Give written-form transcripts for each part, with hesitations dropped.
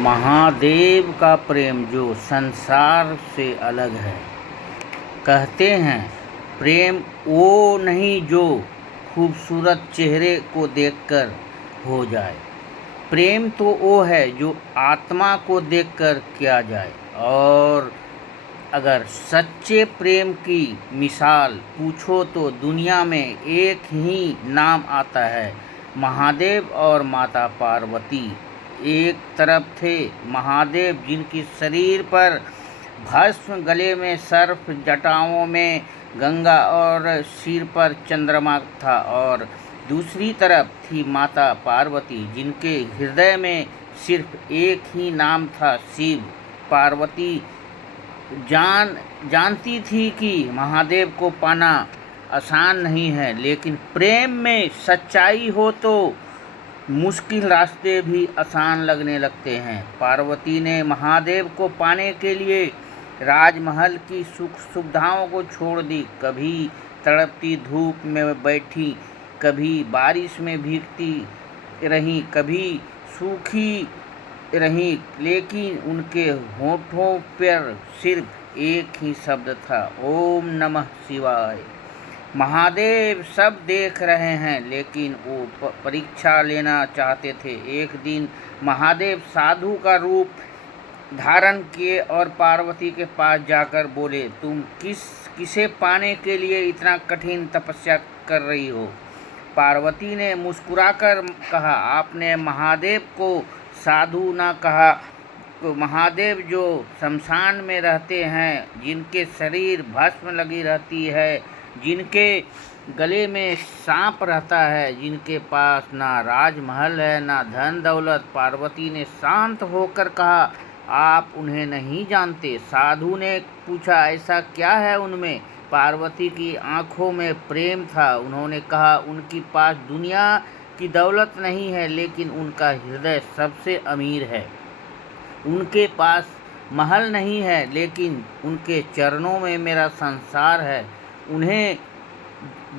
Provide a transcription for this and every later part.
महादेव का प्रेम जो संसार से अलग है। कहते हैं प्रेम वो नहीं जो खूबसूरत चेहरे को देखकर हो जाए, प्रेम तो वो है जो आत्मा को देखकर किया जाए। और अगर सच्चे प्रेम की मिसाल पूछो तो दुनिया में एक ही नाम आता है, महादेव और माता पार्वती। एक तरफ थे महादेव जिनकी शरीर पर भस्म, गले में सर्प, जटाओं में गंगा और सिर पर चंद्रमा था, और दूसरी तरफ थी माता पार्वती जिनके हृदय में सिर्फ एक ही नाम था, शिव। पार्वती जानती थी कि महादेव को पाना आसान नहीं है, लेकिन प्रेम में सच्चाई हो तो मुश्किल रास्ते भी आसान लगने लगते हैं। पार्वती ने महादेव को पाने के लिए राजमहल की सुख सुविधाओं को छोड़ दी। कभी तड़पती धूप में बैठी, कभी बारिश में भीगती रहीं, कभी सूखी रहीं, लेकिन उनके होठों पर सिर्फ एक ही शब्द था, ओम नमः शिवाय। महादेव सब देख रहे हैं, लेकिन वो परीक्षा लेना चाहते थे। एक दिन महादेव साधु का रूप धारण किए और पार्वती के पास जाकर बोले, तुम किसे पाने के लिए इतना कठिन तपस्या कर रही हो? पार्वती ने मुस्कुराकर कहा, आपने महादेव को साधु ना कहा। तो महादेव जो शमशान में रहते हैं, जिनके शरीर भस्म लगी रहती है, जिनके गले में सांप रहता है, जिनके पास ना राजमहल है ना धन दौलत। पार्वती ने शांत होकर कहा, आप उन्हें नहीं जानते। साधु ने पूछा, ऐसा क्या है उनमें? पार्वती की आंखों में प्रेम था। उन्होंने कहा, उनके पास दुनिया की दौलत नहीं है, लेकिन उनका हृदय सबसे अमीर है। उनके पास महल नहीं है, लेकिन उनके चरणों में मेरा संसार है। उन्हें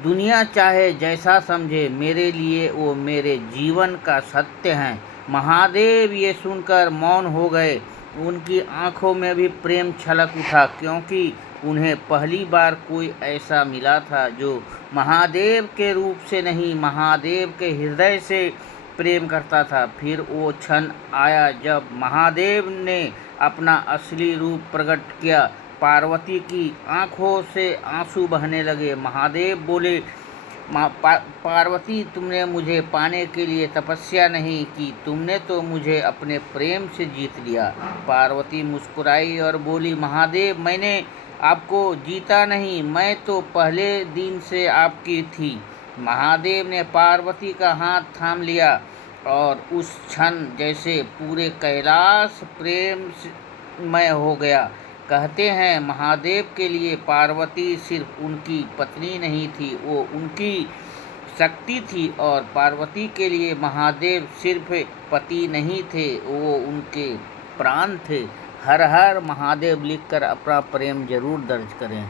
दुनिया चाहे जैसा समझे, मेरे लिए वो मेरे जीवन का सत्य हैं। महादेव ये सुनकर मौन हो गए। उनकी आंखों में भी प्रेम छलक उठा, क्योंकि उन्हें पहली बार कोई ऐसा मिला था जो महादेव के रूप से नहीं, महादेव के हृदय से प्रेम करता था। फिर वो क्षण आया जब महादेव ने अपना असली रूप प्रकट किया। पार्वती की आंखों से आंसू बहने लगे। महादेव बोले, पार्वती, तुमने मुझे पाने के लिए तपस्या नहीं की, तुमने तो मुझे अपने प्रेम से जीत लिया। पार्वती मुस्कुराई और बोली, महादेव, मैंने आपको जीता नहीं, मैं तो पहले दिन से आपकी थी। महादेव ने पार्वती का हाथ थाम लिया और उस क्षण जैसे पूरे कैलाश प्रेममय हो गया। कहते हैं महादेव के लिए पार्वती सिर्फ उनकी पत्नी नहीं थी, वो उनकी शक्ति थी, और पार्वती के लिए महादेव सिर्फ पति नहीं थे, वो उनके प्राण थे। हर हर महादेव लिखकर अपना प्रेम जरूर दर्ज करें।